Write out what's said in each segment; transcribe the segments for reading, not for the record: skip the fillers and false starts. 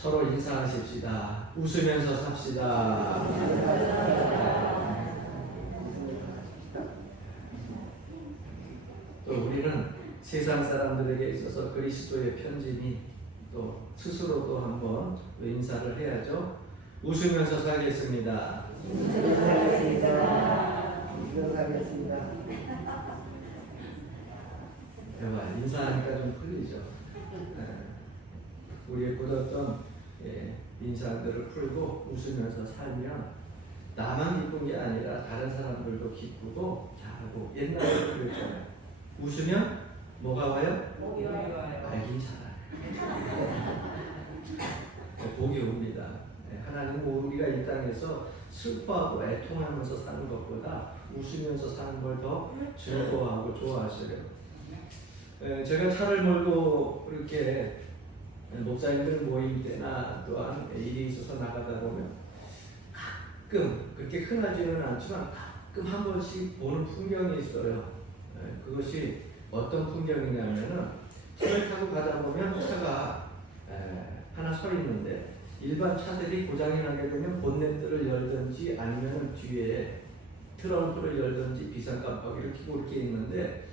서로 인사하십시다. 웃으면서 삽시다. 또 우리는 세상 사람들에게 있어서 그리스도의 편지니 또 스스로도 한번 인사를 해야죠. 웃으면서 살겠습니다. 인사하니까 좀 풀리죠. 우리의 굳었던 인상들을 풀고 웃으면서 살면 나만 기쁜 게 아니라 다른 사람들도 기쁘고 잘하고, 옛날에 그랬잖아요. 웃으면 뭐가 와요? 복이 와요. 알긴 잘아요. 복이 옵니다. 하나님은 우리가 이 땅에서 슬퍼하고 애통하면서 사는 것보다 웃으면서 사는 걸 더 즐거워하고 좋아하셔요. 제가 차를 몰고 이렇게 목사님들 모임 때나 또한 일이 있어서 나가다 보면 가끔, 그렇게 흔하지는 않지만 가끔 한 번씩 보는 풍경이 있어요. 그것이 어떤 풍경이냐면은 차를 타고 가다 보면 차가 하나 서 있는데, 일반 차들이 고장이 나게 되면 본네트를 열든지 아니면 뒤에 트렁크를 열든지 비상깜빡이를 켜고 이렇게 있는데,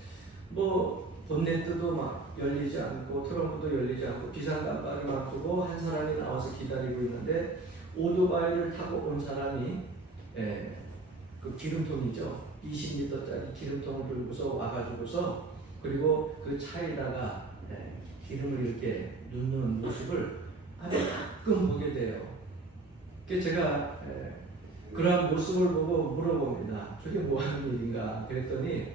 뭐 본네트도 막 열리지 않고 트렁크도 열리지 않고 비상깜빡이만 켜고 한 사람이 나와서 기다리고 있는데, 오토바이를 타고 온 사람이 그 기름통이죠, 20리터짜리 기름통을 들고서 와가지고서, 그리고 그 차에다가 기름을 이렇게 넣는 모습을 아주 가끔 보게 돼요. 그래서 제가 그런 모습을 보고 물어봅니다. 저게 뭐 하는 일인가? 그랬더니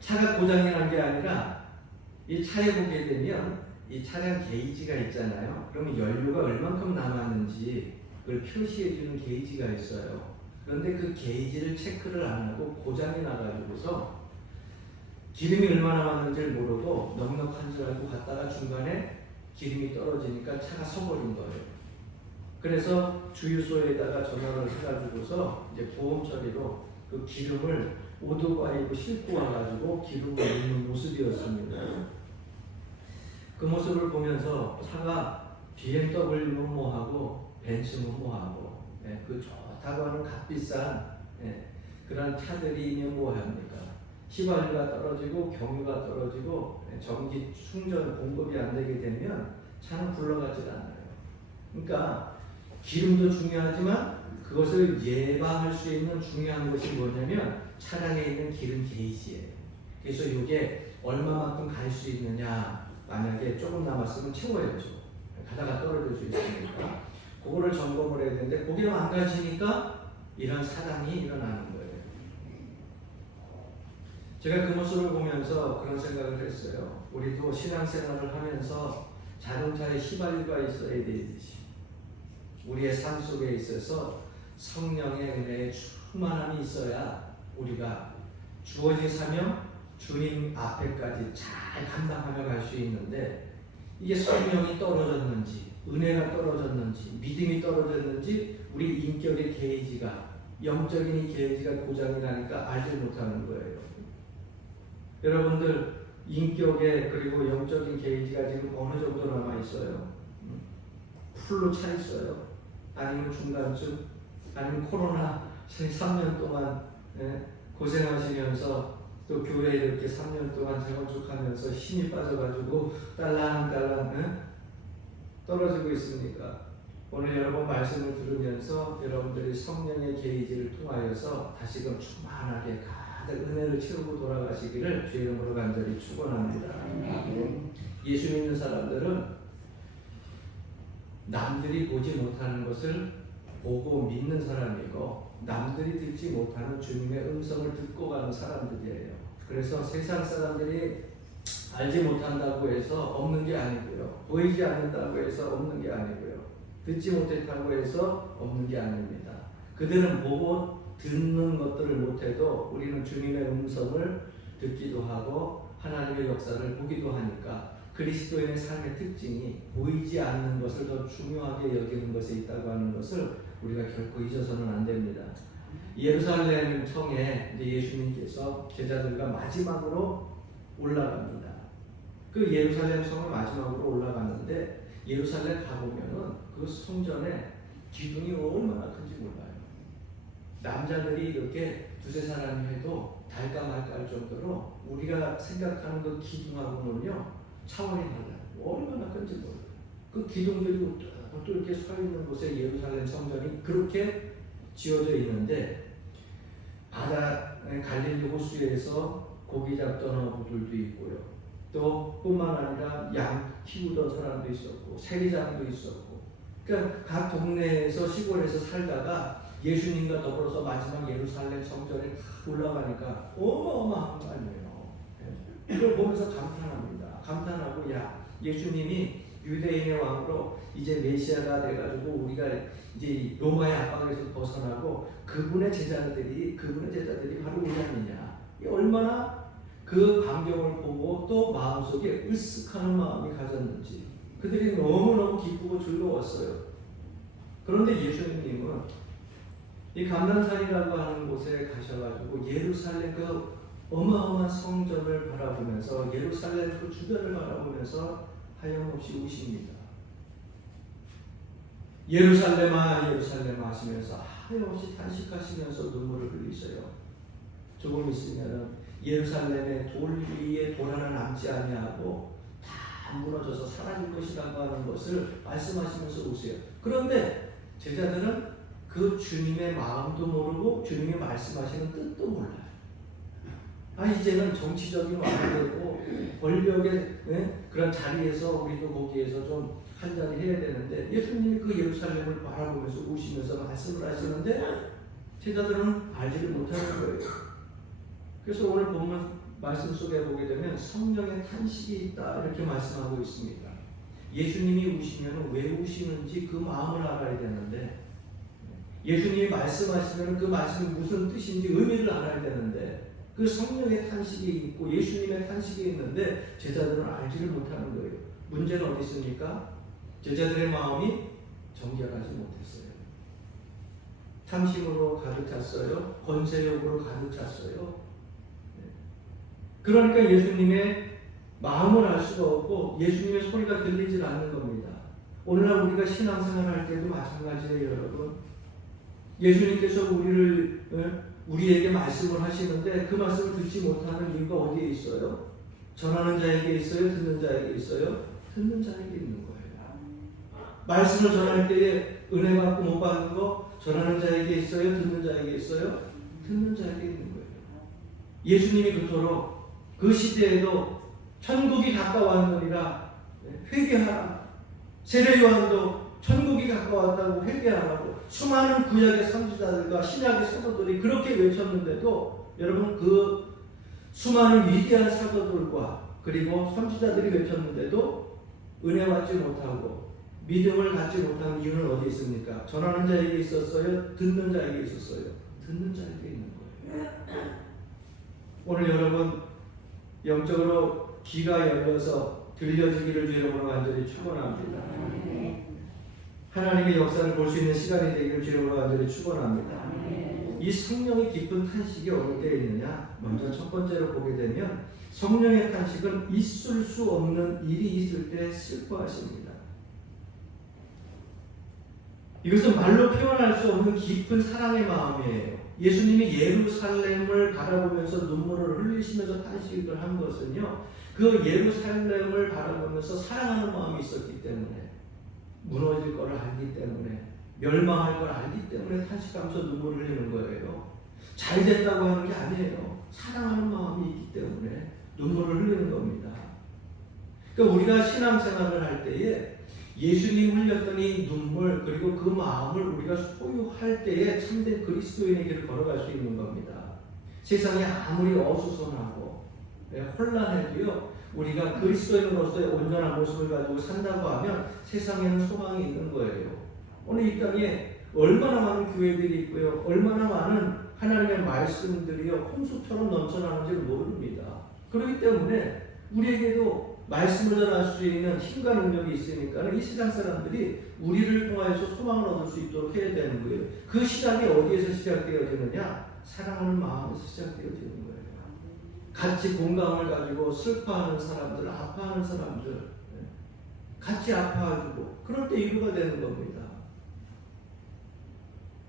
차가 고장이 난 게 아니라, 이 차에 보게 되면 이 차량 게이지가 있잖아요. 그러면 연료가 얼만큼 남았는지 그걸 표시해주는 게이지가 있어요. 그런데 그 게이지를 체크를 안 하고 고장이 나가지고서 기름이 얼마나 남았는지를 모르고 넉넉한 줄 알고 갔다가 중간에 기름이 떨어지니까 차가 서버린 거예요. 그래서 주유소에다가 전화를 해가지고서 이제 보험 처리로 그 기름을 오토바이로 싣고 와가지고 기름을 넣는 모습이었습니다. 그 모습을 보면서 차가 BMW 뭐하고 벤츠 뭐하고 그 좋다고 하는 값비싼 그런 차들이면 뭐합니까? 휘발유가 떨어지고 경유가 떨어지고 전기 충전 공급이 안 되게 되면 차는 굴러가질 않아요. 그러니까 기름도 중요하지만 그것을 예방할 수 있는 중요한 것이 뭐냐면 차량에 있는 기름 게이지예요. 그래서 이게 얼마만큼 갈 수 있느냐, 만약에 조금 남았으면 채워야죠. 가다가 떨어질 수 있으니까 그거를 점검을 해야 되는데, 거기로 안 가지니까 이런 사단이 일어나는 거예요. 제가 그 모습을 보면서 그런 생각을 했어요. 우리도 신앙생활을 하면서 자동차에 휘발유가 있어야 되듯이 우리의 삶 속에 있어서 성령의 은혜의 충만함이 있어야 우리가 주어진 사명, 주님 앞에까지 잘 감당하며 갈 수 있는데, 이게 성령이 떨어졌는지 은혜가 떨어졌는지 믿음이 떨어졌는지 우리 인격의 게이지가, 영적인 이 게이지가 고장이 나니까 알지 못하는 거예요. 여러분들 인격에 그리고 영적인 게이지가 지금 어느 정도 남아 있어요? 풀로 차 있어요? 아니면 중간쯤? 아니면 코로나 3년 동안 고생하시면서 또 교회에 이렇게 3년 동안 재건축하면서 힘이 빠져가지고 딸랑딸랑 떨어지고 있습니까? 오늘 여러분 말씀을 들으면서 여러분들이 성령의 게이지를 통하여서 다시금 충만하게 가득 은혜를 채우고 돌아가시기를 주의 이름으로 간절히 축원합니다. 예수 믿는 사람들은 남들이 보지 못하는 것을 보고 믿는 사람이고, 남들이 듣지 못하는 주님의 음성을 듣고 가는 사람들이에요. 그래서 세상 사람들이 알지 못한다고 해서 없는 게 아니고요, 보이지 않는다고 해서 없는 게 아니고요, 듣지 못했다고 해서 없는 게 아닙니다. 그들은 보고 듣는 것들을 못해도 우리는 주님의 음성을 듣기도 하고 하나님의 역사를 보기도 하니까, 그리스도인의 삶의 특징이 보이지 않는 것을 더 중요하게 여기는 것에 있다고 하는 것을 우리가 결코 잊어서는 안 됩니다. 예루살렘 성에 예수님께서 제자들과 마지막으로 올라갑니다. 그 예루살렘 성을 마지막으로 올라갔는데, 예루살렘 가보면은 그 성전에 기둥이 얼마나 큰지 몰라요. 남자들이 이렇게 두세 사람이 해도 달까 말까 할 정도로 우리가 생각하는 그 기둥하고는요 차원이 달라요. 얼마나 큰지 몰라요. 그 기둥들이 또 이렇게 서 있는 곳에 예루살렘 성전이 그렇게 지어져 있는데, 바다 갈릴리 호수에서 고기 잡던 어부들도 있고요. 또 뿐만 아니라 양 키우던 사람도 있었고 세리장도 있었고, 그러니까 각 동네에서 시골에서 살다가 예수님과 더불어서 마지막 예루살렘 성전에 올라가니까 어마어마한 거 아니에요. 이걸 보면서 감탄합니다. 감탄하고, 야, 예수님이 유대인의 왕으로 이제 메시아가 돼가지고 우리가 이제 로마의 압박에서 벗어나고 그분의 제자들이 바로 우리 아니냐. 얼마나 그 광경을 보고 또 마음속에 으쓱하는 마음이 가졌는지 그들이 너무너무 기쁘고 즐거웠어요. 그런데 예수님은 이 감람산이라고 하는 곳에 가셔가지고 예루살렘 그 어마어마한 성전을 바라보면서 예루살렘 그 주변을 바라보면서 하염없이 우십니다. 예루살렘아 예루살렘아 하시면서 하염없이 탄식하시면서 눈물을 흘리세요. 조금 있으면 예루살렘의 돌 위에 돌 하나 남지 아니하고 다 무너져서 사라질 것이라고 하는 것을 말씀하시면서 우세요. 그런데 제자들은 그 주님의 마음도 모르고 주님이 말씀하시는 뜻도 몰라요. 이제는 정치적인 왕되고 권력의 그런 자리에서 우리도 거기에서 좀 한 자리 해야 되는데, 예수님이 그 예루살렘을 바라보면서 우시면서 말씀을 하시는데 제자들은 알지를 못하는 거예요. 그래서 오늘 본문 말씀 속에 보게 되면 성령의 탄식이 있다 이렇게 말씀하고 있습니다. 예수님이 우시면 왜 우시는지 그 마음을 알아야 되는데, 예수님이 말씀하시면 그 말씀이 무슨 뜻인지 의미를 알아야 되는데, 그 성령의 탄식이 있고 예수님의 탄식이 있는데 제자들은 알지를 못하는 거예요. 문제는 어디 있습니까? 제자들의 마음이 정결하지 못했어요. 탐심으로 가득 찼어요. 권세욕으로 가득 찼어요. 그러니까 예수님의 마음을 알 수가 없고 예수님의 소리가 들리질 않는 겁니다. 오늘날 우리가 신앙생활 할 때도 마찬가지예요, 여러분. 예수님께서 우리에게 말씀을 하시는데 그 말씀을 듣지 못하는 이유가 어디에 있어요? 전하는 자에게 있어요? 듣는 자에게 있어요? 듣는 자에게 있는 거예요. 말씀을 전할 때에 은혜 받고 못 받는 거 전하는 자에게 있어요? 듣는 자에게 있어요? 듣는 자에게 있는 거예요. 예수님이 그토록 그 시대에도 천국이 가까웠느니라 회개하라. 세례 요한도 천국이 가까웠다고 회개하라고 수많은 구약의 선지자들과 신약의 사도들이 그렇게 외쳤는데도, 여러분, 그 수많은 위대한 사도들과 그리고 선지자들이 외쳤는데도 은혜 받지 못하고 믿음을 갖지 못한 이유는 어디 있습니까? 전하는 자에게 있었어요? 듣는 자에게 있었어요? 듣는 자에게 있는 거예요. 오늘 여러분 영적으로 귀가 열려서 들려지기를 주 여러분을 완전히 축원합니다. 하나님의 역사를 볼 수 있는 시간이 되기를 주 여러분을 완전히 축원합니다. 이 성령의 깊은 탄식이 어느 때에 있느냐? 먼저 첫 번째로 보게 되면 성령의 탄식은 있을 수 없는 일이 있을 때 슬퍼하십니다. 이것은 말로 표현할 수 없는 깊은 사랑의 마음이에요. 예수님이 예루살렘을 바라보면서 눈물을 흘리시면서 탄식을 한 것은요, 그 예루살렘을 바라보면서 사랑하는 마음이 있었기 때문에, 무너질 것을 알기 때문에, 멸망할 걸 알기 때문에 탄식하면서 눈물을 흘리는 거예요. 잘 됐다고 하는 게 아니에요. 사랑하는 마음이 있기 때문에 눈물을 흘리는 겁니다. 그러니까 우리가 신앙생활을 할 때에 예수님 흘렸던 이 눈물, 그리고 그 마음을 우리가 소유할 때에 참된 그리스도인의 길을 걸어갈 수 있는 겁니다. 세상에 아무리 어수선하고 혼란해도요, 우리가 그리스도인으로서의 온전한 모습을 가지고 산다고 하면 세상에는 소망이 있는 거예요. 오늘 이 땅에 얼마나 많은 교회들이 있고요, 얼마나 많은 하나님의 말씀들이요 홍수처럼 넘쳐나는지를 모릅니다. 그렇기 때문에 우리에게도 말씀을 전할 수 있는 힘과 능력이 있으니까 이 세상 사람들이 우리를 통하여서 소망을 얻을 수 있도록 해야 되는 거예요. 그 시작이 어디에서 시작되어지느냐? 사랑하는 마음에서 시작되어지는 거예요. 같이 공감을 가지고 슬퍼하는 사람들, 아파하는 사람들, 같이 아파하고 그럴 때 위로가 되는 겁니다.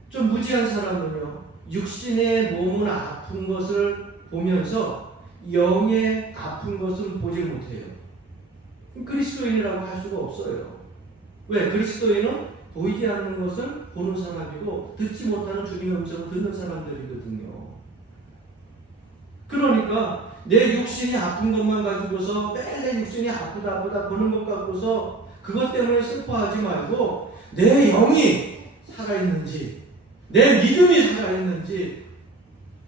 좀 무지한 사람은요, 육신의 몸은 아픈 것을 보면서 영의 아픈 것은 보지 못해요. 그리스도인이라고 할 수가 없어요. 왜? 그리스도인은 보이지 않는 것을 보는 사람이고 듣지 못하는 주님의 음성을 듣는 사람들이거든요. 그러니까 내 육신이 아픈 것만 가지고서 매일 내 육신이 아프다 보는 것 갖고서 그것 때문에 슬퍼하지 말고 내 영이 살아있는지 내 믿음이 살아있는지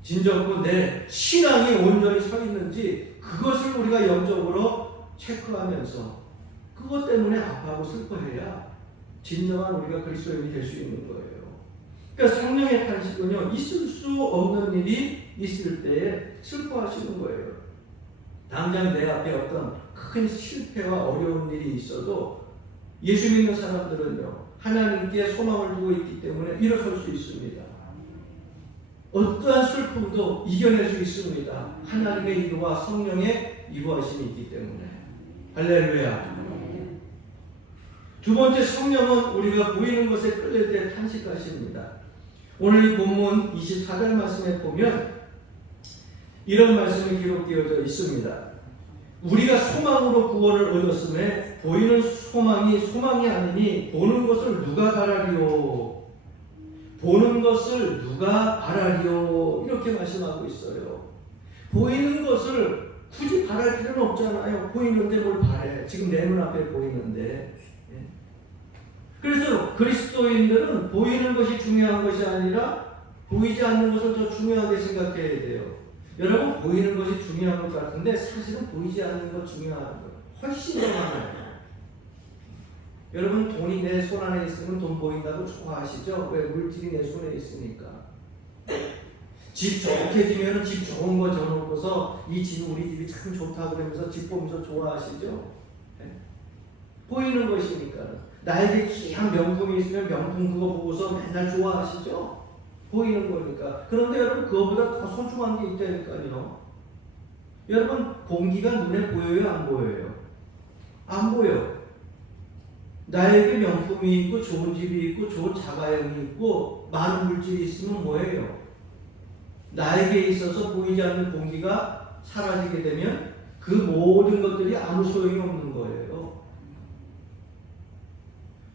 진정으로 내 신앙이 온전히 서 있는지 그것을 우리가 영적으로 체크하면서 그것 때문에 아파하고 슬퍼해야 진정한 우리가 그리스도인이 될 수 있는 거예요. 그러니까 성령의 탄식은요, 있을 수 없는 일이 있을 때에 슬퍼하시는 거예요. 당장 내 앞에 어떤 큰 실패와 어려운 일이 있어도 예수 믿는 사람들은요, 하나님께 소망을 두고 있기 때문에 일어설 수 있습니다. 어떠한 슬픔도 이겨낼 수 있습니다. 하나님의 인도와 성령의 인도하심이 있기 때문에. 할렐루야. 두 번째, 성령은 우리가 보이는 것에 끌릴 때 탄식하십니다. 오늘 이 본문 24절 말씀에 보면 이런 말씀이 기록되어져 있습니다. 우리가 소망으로 구원을 얻었음에 보이는 소망이 아니니 보는 것을 누가 바라리요? 보는 것을 누가 바라리요? 이렇게 말씀하고 있어요. 보이는 것을 굳이 바랄 필요는 없잖아요. 보이는데 뭘 바래? 지금 내 눈앞에 보이는데. 그래서 그리스도인들은 보이는 것이 중요한 것이 아니라 보이지 않는 것을 더 중요하게 생각해야 돼요. 여러분, 보이는 것이 중요한 것 같은데 사실은 보이지 않는 것 중요한 것 훨씬 더 많아요. 여러분, 돈이 내 손 안에 있으면 돈 보인다고 좋아하시죠? 왜? 물질이 내 손에 있으니까. 집 좋게 지면 집 좋은 거 져놓고서 이 집 우리 집이 참 좋다고 그러면서 집 보면서 좋아하시죠? 네? 보이는 것이니까. 나에게 귀한 명품이 있으면 명품 그거 보고서 맨날 좋아하시죠? 보이는 거니까. 그런데 여러분, 그거보다 더 소중한 게 있다니까요. 여러분, 공기가 눈에 보여요? 안 보여요? 안 보여. 나에게 명품이 있고 좋은 집이 있고 좋은 자가용이 있고 많은 물질이 있으면 뭐예요? 나에게 있어서 보이지 않는 공기가 사라지게 되면 그 모든 것들이 아무 소용이 없는 거예요.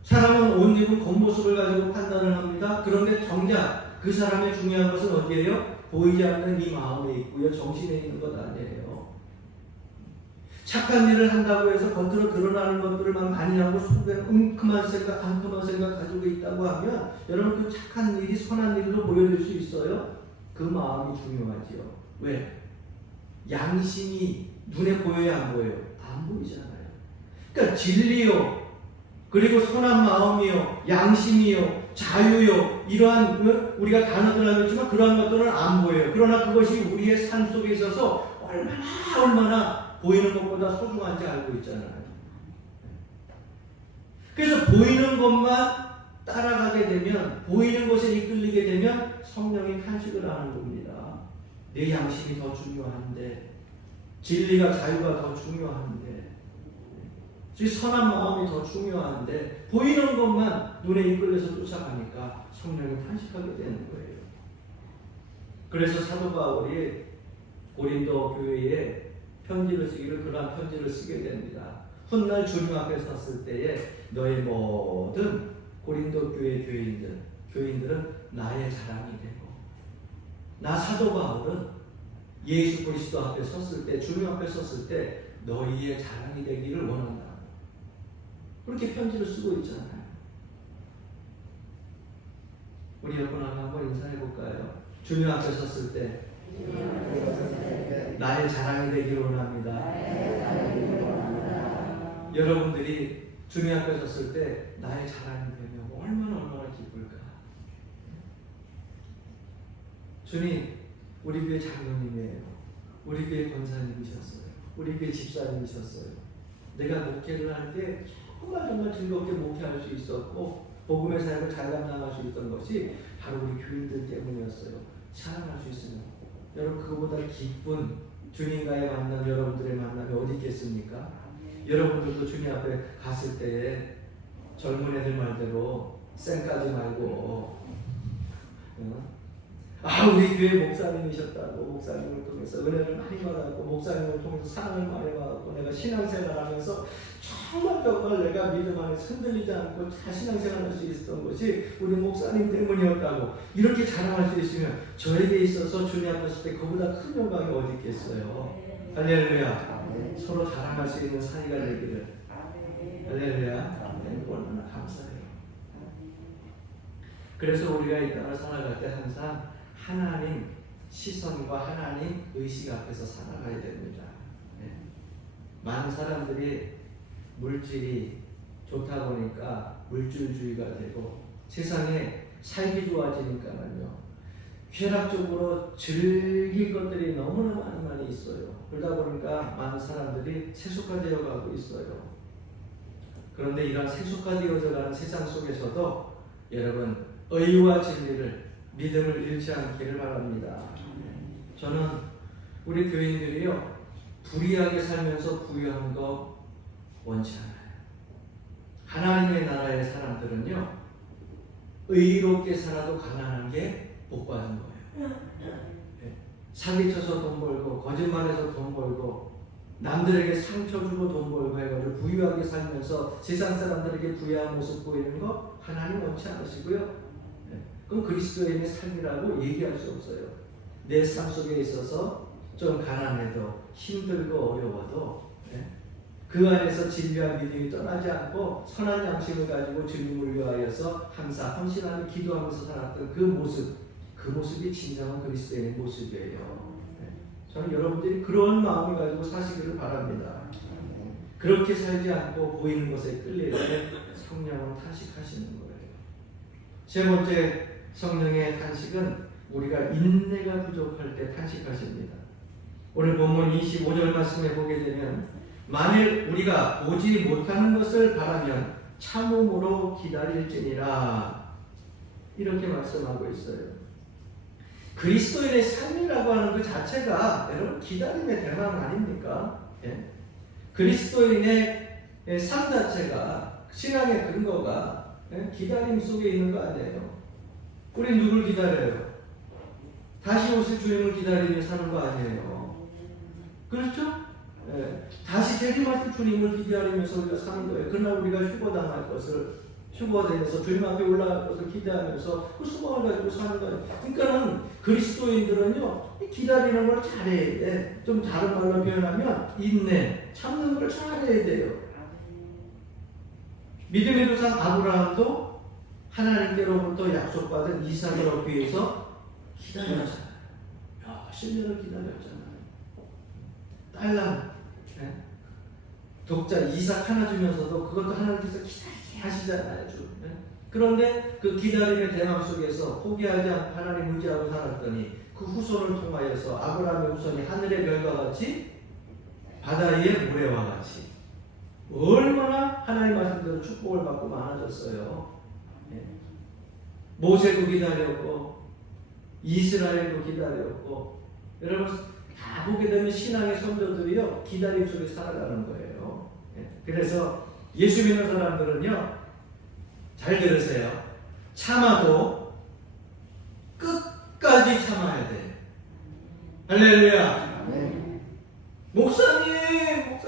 사람은 옷 입은 겉모습을 가지고 판단을 합니다. 그런데 정작 그 사람의 중요한 것은 어디예요? 보이지 않는 이 마음에 있고요. 정신에 있는 것 아니에요. 착한 일을 한다고 해서 겉으로 드러나는 것들만 많이 하고 속에 앙큼한 생각 가지고 있다고 하면 여러분, 그 착한 일이 선한 일로 보여질 수 있어요? 그 마음이 중요하지요. 왜? 양심이 눈에 보여야 안 보여요? 안 보이잖아요. 그러니까 진리요, 그리고 선한 마음이요, 양심이요, 자유요, 이러한 우리가 단어들 하겠지만 그러한 것들은 안 보여요. 그러나 그것이 우리의 삶 속에 있어서 얼마나 보이는 것보다 소중한지 알고 있잖아요. 그래서 보이는 것만 따라가게 되면, 보이는 것에 이끌리게 되면 성령이 탄식을 하는 겁니다. 내 양심이 더 중요한데, 진리가 자유가 더 중요한데, 선한 마음이 더 중요한데 보이는 것만 눈에 이끌려서 쫓아가니까 성령이 탄식하게 되는 거예요. 그래서 사도 바울이 고린도 교회에 편지를 쓰기를 그러한 편지를 쓰게 됩니다. 훗날 주님 앞에 섰을 때에 너의 모든 고린도 교회 교인들은 나의 자랑이 되고, 나 사도 바울은 예수 그리스도 앞에 섰을 때, 주님 앞에 섰을 때 너희의 자랑이 되기를 원한다. 그렇게 편지를 쓰고 있잖아요. 우리 여러분하고 한번 인사해 볼까요? 주님 앞에 섰을 때 나의 자랑이 되기를 원합니다. 여러분들이 주님 앞에 섰을 때 나의 자랑이 되면 얼마나 기쁠까. 주님, 우리 교회 장로님이에요. 우리 교회 권사님이셨어요. 우리 교회 집사님이셨어요. 내가 목회를 할 때 정말 즐겁게 목회할 수 있었고 복음의 사역을 잘 감당할 수 있던 것이 바로 우리 교인들 때문이었어요. 사랑할 수 있으면 여러분, 그거보다 기쁜 주님과의 만남, 여러분들의 만남이 어디 있겠습니까? 여러분들도 주님 앞에 갔을 때 젊은 애들 말대로 쌩까지 말고 우리 교회 목사님이셨다고, 목사님을 통해서 은혜를 많이 받았고, 목사님을 통해서 사랑을 많이 받았고, 내가 신앙생활하면서 정말 내가 믿음 안에서 흔들리지 않고 다 신앙생활할 수 있었던 것이 우리 목사님 때문이었다고 이렇게 자랑할 수 있으면 저에게 있어서 주님 앞에 섰을 때 그보다 큰 영광이 어디 있겠어요. 할렐루야. 서로 자랑할 수 있는 사이가 되기를. 할렐루야. 얼마나 감사해요. 그래서 우리가 이 땅을 살아갈 때 항상 하나님 시선과 하나님 의식 앞에서 살아가야 됩니다. 많은 사람들이 물질이 좋다 보니까 물질주의가 되고 세상에 살기 좋아지니까는요, 쾌락적으로 즐길 것들이 너무나 많이 있어요. 그러다 보니까 많은 사람들이 세속화되어 가고 있어요. 그런데 이런 세속화되어져 가는 세상 속에서도 여러분 의와 진리를, 믿음을 잃지 않기를 바랍니다. 저는 우리 교인들이요, 불의하게 살면서 부유한 거 원치 않아요. 하나님의 나라의 사람들은요, 의롭게 살아도 가난한 게 복받은 거예요. 사기쳐서 돈 벌고, 거짓말해서 돈 벌고, 남들에게 상처 주고 돈 벌고 해가지고 부유하게 살면서 세상 사람들에게 부유한 모습 보이는 거 하나님 원치 않으시고요. 그럼 그리스도인의 삶이라고 얘기할 수 없어요. 내 삶 속에 있어서 좀 가난해도 힘들고 어려워도 그 안에서 진리와 믿음이 떠나지 않고 선한 양심을 가지고 주님을 위하여서 항상 헌신하며 기도하면서 살았던 그 모습이 진정한 그리스도인의 모습이에요. 저는 여러분들이 그런 마음을 가지고 사시기를 바랍니다. 그렇게 살지 않고 보이는 것에 끌릴 때 성령은 탄식하시는 거예요. 세 번째 성령의 탄식은 우리가 인내가 부족할 때 탄식하십니다. 오늘 본문 25절 말씀에 보게 되면, 만일 우리가 보지 못하는 것을 바라면 참음으로 기다릴지니라, 이렇게 말씀하고 있어요. 그리스도인의 삶이라고 하는 그 자체가 여러분 기다림의 대망 아닙니까? 그리스도인의 삶 자체가, 신앙의 근거가 기다림 속에 있는 거 아니에요? 우리 누굴 기다려요? 다시 오실 주님을 기다리며 사는 거 아니에요? 그렇죠? 다시 재림하실 주님을 기다리면서 우리가 사는 거예요. 그러나 우리가 휴거되면서 주님 앞에 올라갈 것을 기대하면서 그 소망을 가지고 사는 거예요. 그러니까는 그리스도인들은요, 기다리는 걸 잘해야 돼. 좀 다른 말로 표현하면 인내, 참는 걸 잘해야 돼요. 믿음의 조상 아브라함도 하나님께로부터 약속받은 이삭을 얻기 위해서 기다렸잖아요. 10년을 기다렸잖아요. 딸랑 독자 이삭 하나 주면서도 그것도 하나님께서 기다리게 하시잖아요. 그런데 그 기다림의 대망 속에서 포기하지 않고 하나님 의지하고 살았더니 그 후손을 통하여서 아브라함의 후손이 하늘의 별과 같이 바다 위의 모래와 같이 얼마나 하나님 말씀대로 축복을 받고 많아졌어요. 모세도 기다렸고 이스라엘도 기다렸고, 여러분 다 보게 되면 신앙의 선조들이요, 기다림 속에 살아가는 거예요. 그래서 예수 믿는 사람들은요, 잘 들으세요. 참아도 끝까지 참아야 돼. 할렐루야. 목사님,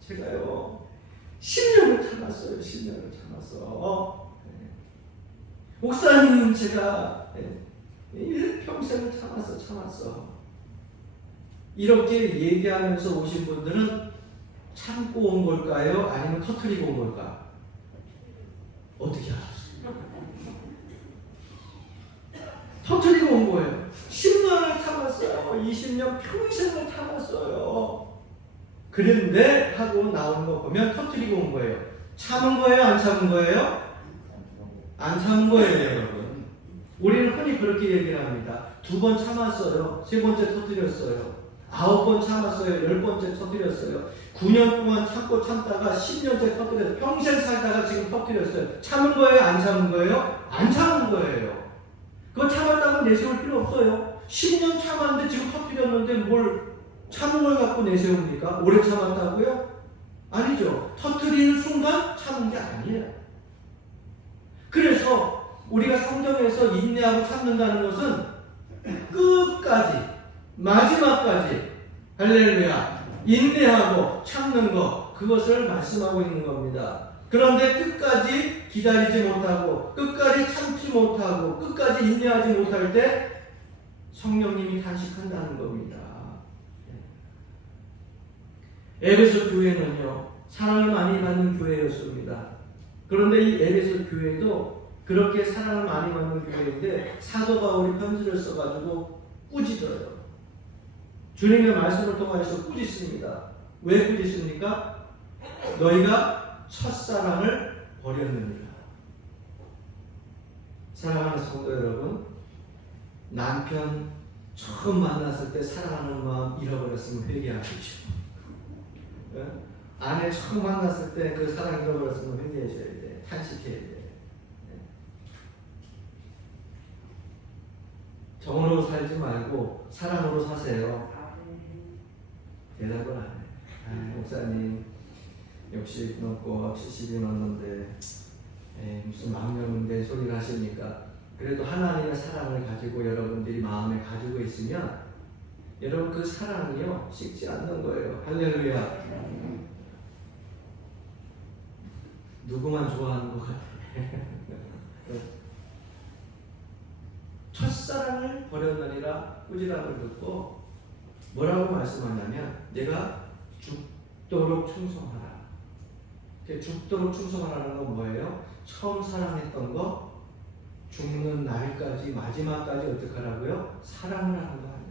제가요 10년을 참았어요. 10년을 참았어. 목사님, 제가 일평생을 참았어. 이렇게 얘기하면서 오신 분들은 참고 온 걸까요? 아니면 터뜨리고 온 걸까? 어떻게 알았어요? 터뜨리고 온 거예요. 10년을 참았어요. 20년 평생을 참았어요. 그런데 하고 나오는 거 보면 터뜨리고 온 거예요. 참은 거예요? 안 참은 거예요? 안 참은 거예요, 여러분. 우리는 흔히 그렇게 얘기를 합니다. 2번 참았어요. 3번째 터뜨렸어요. 9번 참았어요. 10번째 터뜨렸어요. 9년 동안 참고 참다가 10년째 터뜨렸어요. 평생 살다가 지금 터뜨렸어요. 참은 거예요? 안 참은 거예요? 안 참은 거예요. 그거 참았다고 내세울 필요 없어요. 10년 참았는데 지금 터뜨렸는데 뭘 참은 걸 갖고 내세웁니까? 오래 참았다고요? 아니죠. 터뜨리는 순간 참은 게 아니에요. 그래서 우리가 성경에서 인내하고 참는다는 것은 끝까지, 마지막까지, 할렐루야, 인내하고 참는 것, 그것을 말씀하고 있는 겁니다. 그런데 끝까지 기다리지 못하고, 끝까지 참지 못하고, 끝까지 인내하지 못할 때 성령님이 탄식한다는 겁니다. 에베소 교회는요, 사랑을 많이 받는 교회였습니다. 그런데 이 에베소 교회도 그렇게 사랑을 많이 받는 교회인데 사도 바울이 편지를 써가지고 꾸짖어요. 주님의 말씀을 통해서 꾸짖습니다. 왜 꾸짖습니까? 너희가 첫사랑을 버렸느니라. 사랑하는 성도 여러분, 남편 처음 만났을 때 사랑하는 마음 잃어버렸으면 회개하십시오. 아내 처음 만났을 때 그 사랑 잃어버렸으면 회개하셔야 돼. 탄식해야 돼. 정으로 살지 말고 사랑으로 사세요. 대답을 안 해. 목사님 역시 넘고 70이 넘는데 무슨 망령인데 소리를 하십니까? 그래도 하나님의 사랑을 가지고 여러분들이 마음에 가지고 있으면 여러분 그 사랑이요 식지 않는 거예요. 할렐루야. 누구만 좋아하는 것 같아. 첫사랑을 버렸느니라 꾸지람을 듣고 뭐라고 말씀하냐면 내가 죽도록 충성하라. 죽도록 충성하라는 건 뭐예요? 처음 사랑했던 거 죽는 날까지 마지막까지 어떻게 하라고요? 사랑을 하는 거 아니에요.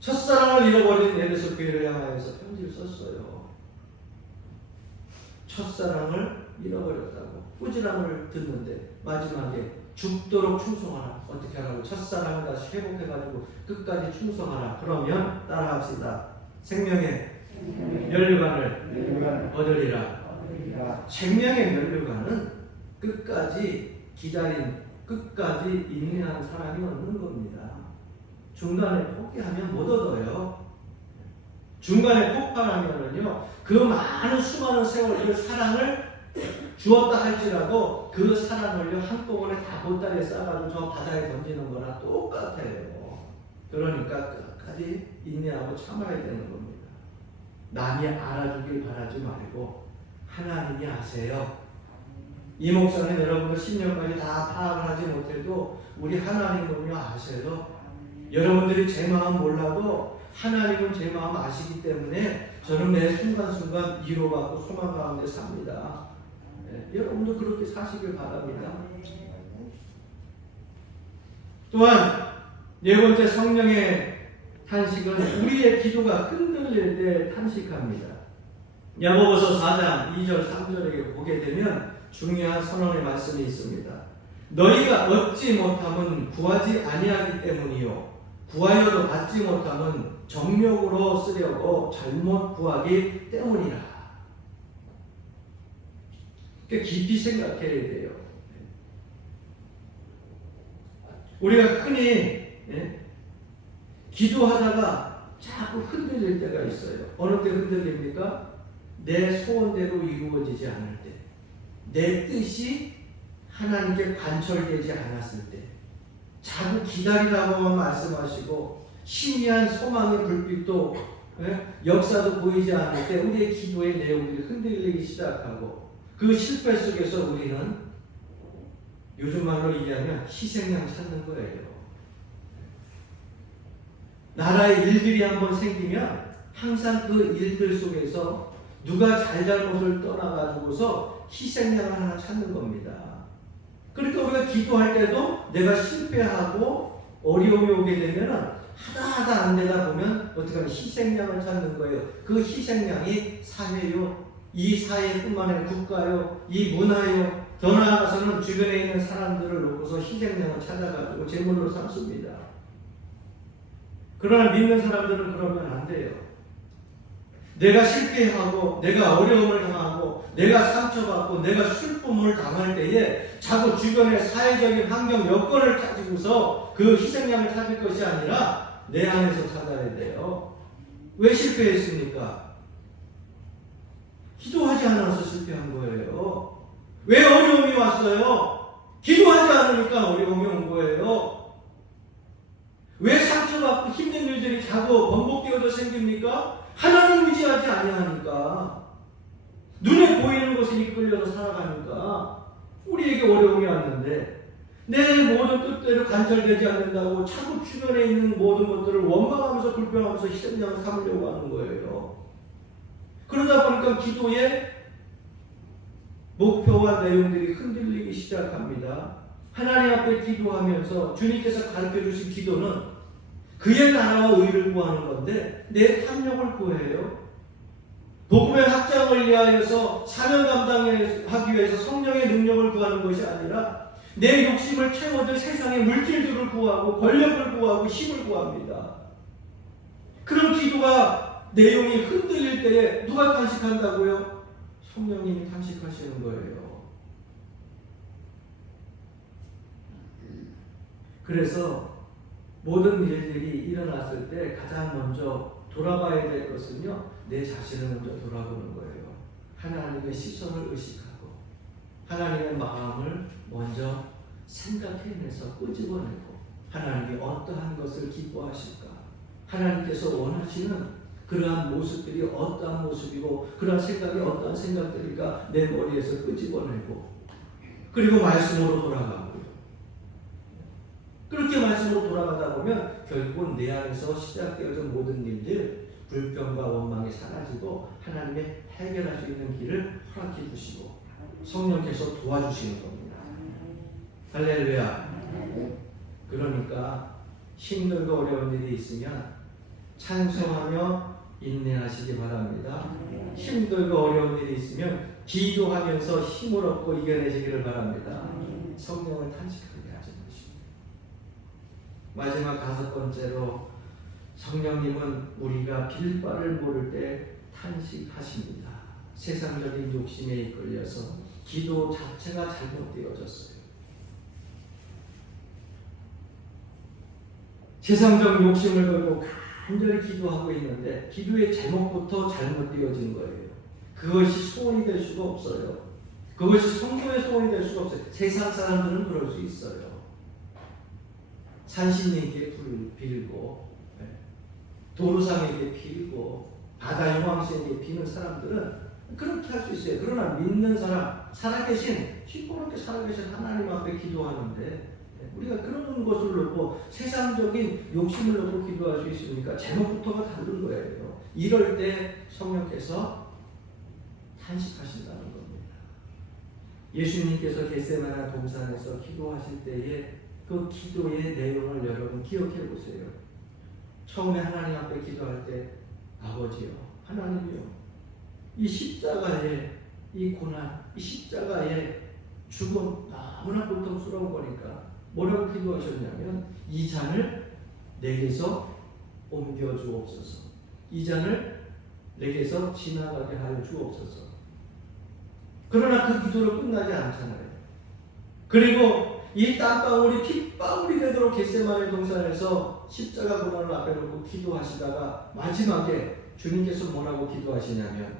첫사랑을 잃어버린 에베소 교회를 향하여서 편지를 썼어요. 첫사랑을 잃어버렸다고 꾸지람을 듣는데 마지막에 죽도록 충성하라. 어떻게 하라고? 첫사랑을 다시 회복해가지고 끝까지 충성하라. 그러면 따라합시다. 생명의 면류관을 얻으리라. 생명의 면류관은 끝까지 기다린, 끝까지 인내한 사람이 얻는 겁니다. 중간에 포기하면 못 얻어요. 중간에 폭발하면은요, 그 많은 수많은 세월 그 사랑을 주었다 할지라도 그 사랑을요 한꺼번에 다 보따리에 싸가지고 저 바다에 던지는 거나 똑같아요. 그러니까 끝까지 인내하고 참아야 되는 겁니다. 남이 알아주길 바라지 말고 하나님이 아세요. 이 목사는 여러분들 10년까지 다 파악을 하지 못해도 우리 하나님은요 아세요. 여러분들이 제 마음 몰라도 하나님은 제 마음 아시기 때문에 저는 매 순간순간 위로받고 소망 가운데 삽니다. 여러분도 그렇게 사시길 바랍니다. 또한 네 번째 성령의 탄식은 우리의 기도가 흔들릴 때 탄식합니다. 야고보서 4장 2절 3절에 보게 되면 중요한 선언의 말씀이 있습니다. 너희가 얻지 못함은 구하지 아니하기 때문이요 구하여도 받지 못함은 정욕으로 쓰려고 잘못 구하기 때문이라. 깊이 생각해야 돼요. 우리가 흔히 기도하다가 자꾸 흔들릴 때가 있어요. 어느 때 흔들립니까? 내 소원대로 이루어지지 않을 때, 내 뜻이 하나님께 관철되지 않았을 때, 자꾸 기다리라고만 말씀하시고 희미한 소망의 불빛도 역사도 보이지 않을 때 우리의 기도의 내용들이 흔들리기 시작하고 그 실패 속에서 우리는 요즘 말로 얘기하면 희생양 찾는 거예요. 나라의 일들이 한번 생기면 항상 그 일들 속에서 누가 잘잘못을 떠나가지고서 희생양을 하나 찾는 겁니다. 그러니까 우리가 기도할 때도 내가 실패하고 어려움이 오게 되면 하다 안 되다 보면 어떻게 하면 희생양을 찾는 거예요. 그 희생양이 사회요, 이 사회뿐만 아니라 국가요, 이 문화요, 더 나아가서는 주변에 있는 사람들을 놓고서 희생양을 찾아가지고 제물로 삼습니다. 그러나 믿는 사람들은 그러면 안 돼요. 내가 실패하고 내가 어려움을 당하고 내가 상처받고 내가 슬픔을 당할 때에 자꾸 주변의 사회적인 환경 여건을 가지고서 그 희생양을 찾을 것이 아니라 내 안에서 찾아야 돼요. 왜 실패했습니까? 기도하지 않아서 실패한 거예요. 왜 어려움이 왔어요? 기도하지 않으니까 어려움이 온 거예요. 왜 상처받고 힘든 일들이 자꾸 번복되어져 생깁니까? 하나님 의지하지 아니하니까. 눈에 보이는 것에 이끌려서 살아가니까. 우리에게 어려움이 왔는데 내 모든 뜻대로 간절되지 않는다고 자꾸 주변에 있는 모든 것들을 원망하면서 불평하면서 희생양을 삼으려고 하는 거예요. 그러다 보니까 기도의 목표와 내용들이 흔들리기 시작합니다. 하나님 앞에 기도하면서 주님께서 가르쳐주신 기도는 그의 나라와 의를 구하는 건데 내 탐욕을 구해요. 복음의 확장을 위하여서 사명 감당하기 위해서 성령의 능력을 구하는 것이 아니라 내 욕심을 채워줄 세상의 물질들을 구하고 권력을 구하고 힘을 구합니다. 그런 기도가 내용이 흔들릴 때에 누가 탄식한다고요? 성령님이 탄식하시는 거예요. 그래서 모든 일들이 일어났을 때 가장 먼저 돌아봐야 될 것은요, 내 자신을 먼저 돌아보는 거예요. 하나님의 시선을 의식하고 하나님의 마음을 먼저 생각해내서 끄집어내고 하나님이 어떠한 것을 기뻐하실까? 하나님께서 원하시는 그러한 모습들이 어떠한 모습이고 그러한 생각이 어떠한 생각들일까 내 머리에서 끄집어내고 그리고 말씀으로 돌아가고요. 그렇게 말씀으로 돌아가다 보면 결국은 내 안에서 시작되어진 모든 일들 불평과 원망이 사라지고 하나님의 해결할 수 있는 길을 허락해 주시고 성령께서 도와주시는 겁니다. 할렐루야. 그러니까 힘들고 어려운 일이 있으면 찬송하며 인내하시기 바랍니다. 힘들고 어려운 일이 있으면 기도하면서 힘을 얻고 이겨내시기를 바랍니다. 성령을 탄식하게 하시는 것입니다. 마지막 5번째로 성령님은 우리가 빌 바를 모를 때 탄식하십니다. 세상적인 욕심에 이끌려서 기도 자체가 잘못되어졌어요. 세상적 욕심을 걸고 간절히 기도하고 있는데 기도의 제목부터 잘못되어진 거예요. 그것이 소원이 될 수가 없어요. 그것이 성도의 소원이 될 수가 없어요. 세상 사람들은 그럴 수 있어요. 산신에게 빌고 도루상에게 빌고 바다 용왕신에게 비는 사람들은 그렇게 할 수 있어요. 그러나 믿는 사람, 살아계신 시퍼렇게 살아계신 하나님 앞에 기도하는데 우리가 그런 것을 놓고 세상적인 욕심을 놓고 기도할 수 있습니까? 제목부터가 다른 거예요. 이럴 때 성령께서 탄식하신다는 겁니다. 예수님께서 겟세마네 동산에서 기도하실 때에 그 기도의 내용을 여러분 기억해 보세요. 처음에 하나님 앞에 기도할 때 아버지요, 하나님이요, 이 십자가의 이 고난, 이 십자가의 죽음 너무나 고통스러운 거니까 뭐라고 기도하셨냐면 이 잔을 내게서 옮겨 주옵소서. 이 잔을 내게서 지나가게 하여 주옵소서. 그러나 그 기도로 끝나지 않잖아요. 그리고 이 땀방울이 핏방울이 되도록 겟세마네 동산에서 십자가 고난을 앞에 놓고 기도하시다가 마지막에 주님께서 뭐라고 기도하시냐면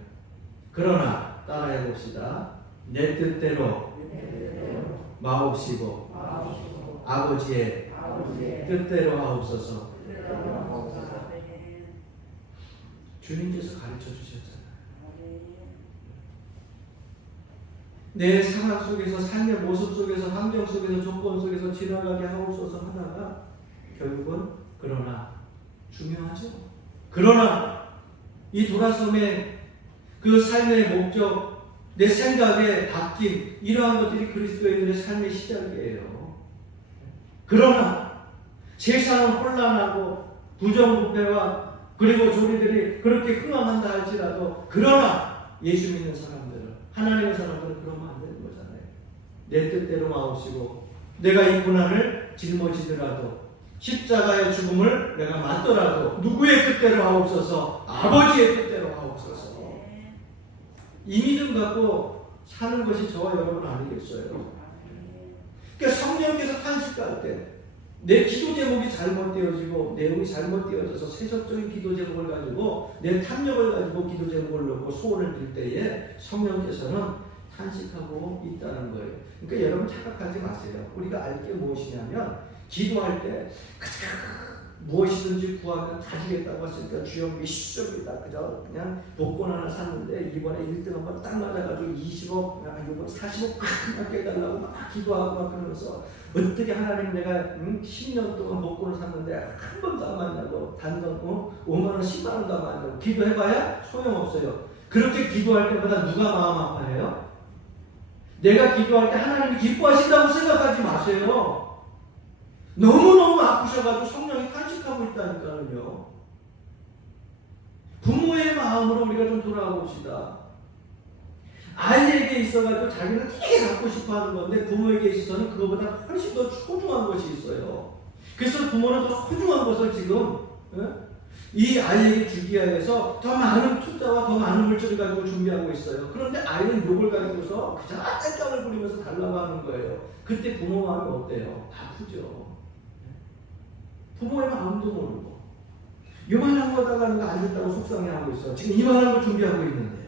그러나 따라해 봅시다. 내 뜻대로 마옵시고 아버지의 뜻대로 하옵소서. 주님께서 가르쳐 주셨잖아요. 내 상황 속에서, 삶의 모습 속에서, 환경 속에서, 조건 속에서 지나가게 하옵소서 하다가 결국은 그러나 중요하죠. 그러나 이 돌아섬의 그 삶의 목적, 내 생각의 바뀜, 이러한 것들이 그리스도인들의 삶의 시작이에요. 그러나 세상은 혼란하고 부정부패와 그리고 조리들이 그렇게 흥황한다 할지라도 그러나 예수 믿는 사람들은, 하나님의 사람들은 그러면 안 되는 거잖아요. 내 뜻대로 마옵시고 내가 이 고난을 짊어지더라도 십자가의 죽음을 내가 맞더라도 누구의 뜻대로 하옵소서, 아버지의 뜻대로 하옵소서. 이 믿음 갖고 사는 것이 저와 여러분 아니겠어요? 그러니까 성령께서 탄식할 때 내 기도 제목이 잘못되어지고 내용이 잘못되어져서 세속적인 기도 제목을 가지고 내 탐욕을 가지고 기도 제목을 넣고 소원을 빌 때에 성령께서는 탄식하고 있다는 거예요. 그러니까 여러분 착각하지 마세요. 우리가 알 게 무엇이냐면 기도할 때 무엇이든지 구하면 다 주겠다고 했으니까 주여 미션이다. 그죠? 그냥 복권 하나 샀는데 이번에 1등 한번 딱 맞아가지고 20억, 이번 40억 막 깨달라고 막 기도하고 막 그러면서 어떻게 하나님 내가 10년 동안 복권을 샀는데 한 번도 안 만나고 단돈 5만 원, 10만 원도 안 만나고 기도해봐야 소용없어요. 그렇게 기도할 때마다 누가 마음 아파해요? 내가 기도할 때 하나님이 기뻐하신다고 생각하지 마세요. 너무너무 아프셔가지고 성령이 탄식하고 있다니까요. 부모의 마음으로 우리가 좀 돌아가 봅시다. 아이에게 있어가지고 자기는 되게 갖고 싶어하는 건데 부모에게 있어서는 그거보다 훨씬 더 소중한 것이 있어요. 그래서 부모는 더 소중한 것을 지금 이 아이에게 주기 위해서 더 많은 투자와 더 많은 물질을 가지고 준비하고 있어요. 그런데 아이는 욕을 가지고서 그냥 짤짤을 부리면서 달라고 하는 거예요. 그때 부모 마음이 어때요? 아프죠. 부모의 마음도 모르고 요만한 거 다가는 거 안 됐다고 속상해하고 있어. 지금 이만한 걸 준비하고 있는데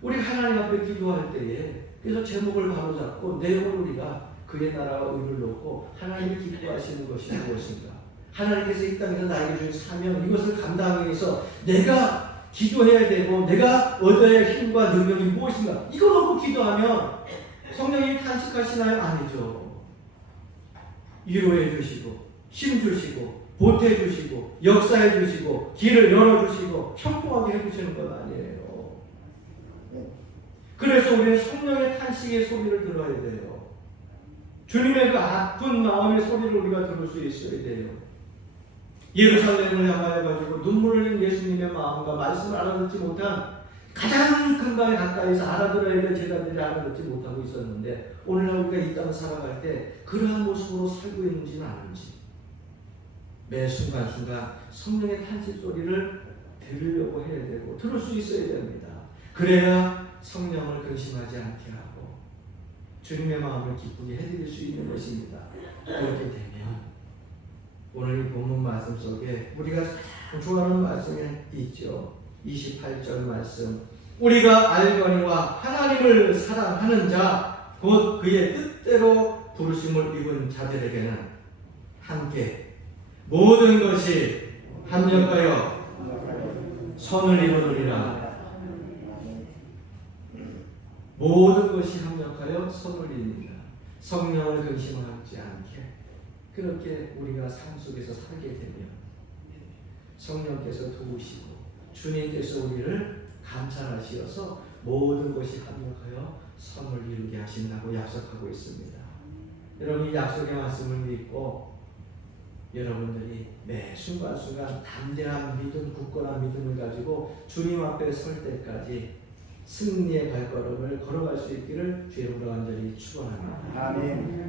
우리 하나님 앞에 기도할 때에 그래서 제목을 바로잡고 내용을 우리가 그의 나라와 의를 놓고 하나님이 기뻐하시는 것이 무엇인가, 하나님께서 이 땅에서 나에게 주신 사명, 이것을 감당하기 위해서 내가 기도해야 되고 내가 얻어야 할 힘과 능력이 무엇인가, 이거 놓고 기도하면 성령이 탄식하시나요? 아니죠. 위로해 주시고 힘 주시고 보태 주시고 역사해 주시고 길을 열어 주시고 형통하게 해 주시는 건 아니에요. 그래서 우리는 성령의 탄식의 소리를 들어야 돼요. 주님의 그 아픈 마음의 소리를 우리가 들을 수 있어야 돼요. 예루살렘을 향하여 가지고 눈물을 흘린 예수님의 마음과 말씀을 알아듣지 못한 가장 근방에 가까이서 알아들어야 될 제자들이 알아듣지 못하고 있었는데 오늘날 우리가 이 땅을 살아갈 때 그러한 모습으로 살고 있는지는 아는지 매 순간순간 성령의 탄식 소리를 들으려고 해야 되고 들을 수 있어야 됩니다. 그래야 성령을 근심하지 않게 하고 주님의 마음을 기쁘게 해드릴 수 있는 것입니다. 그렇게 되면 오늘 이 본문 말씀 속에 우리가 좋아하는 말씀이 있죠. 28절 말씀, 우리가 알거니와 하나님을 사랑하는 자 곧 그의 뜻대로 부르심을 입은 자들에게는 함께 모든 것이 합력하여 선을 이루느니라. 모든 것이 합력하여 선을 이루느니라. 성령을 근심하지 않게 그렇게 우리가 삶 속에서 살게 되면 성령께서 도우시고 주님께서 우리를 감찰하시어서 모든 것이 합력하여 선을 이루게 하신다고 약속하고 있습니다. 여러분 이 약속의 말씀을 믿고 여러분들이 매 순간순간 담대한 믿음, 굳건한 믿음을 가지고 주님 앞에 설 때까지 승리의 발걸음을 걸어갈 수 있기를 주의 이름으로 간절히 축원합니다. 아멘.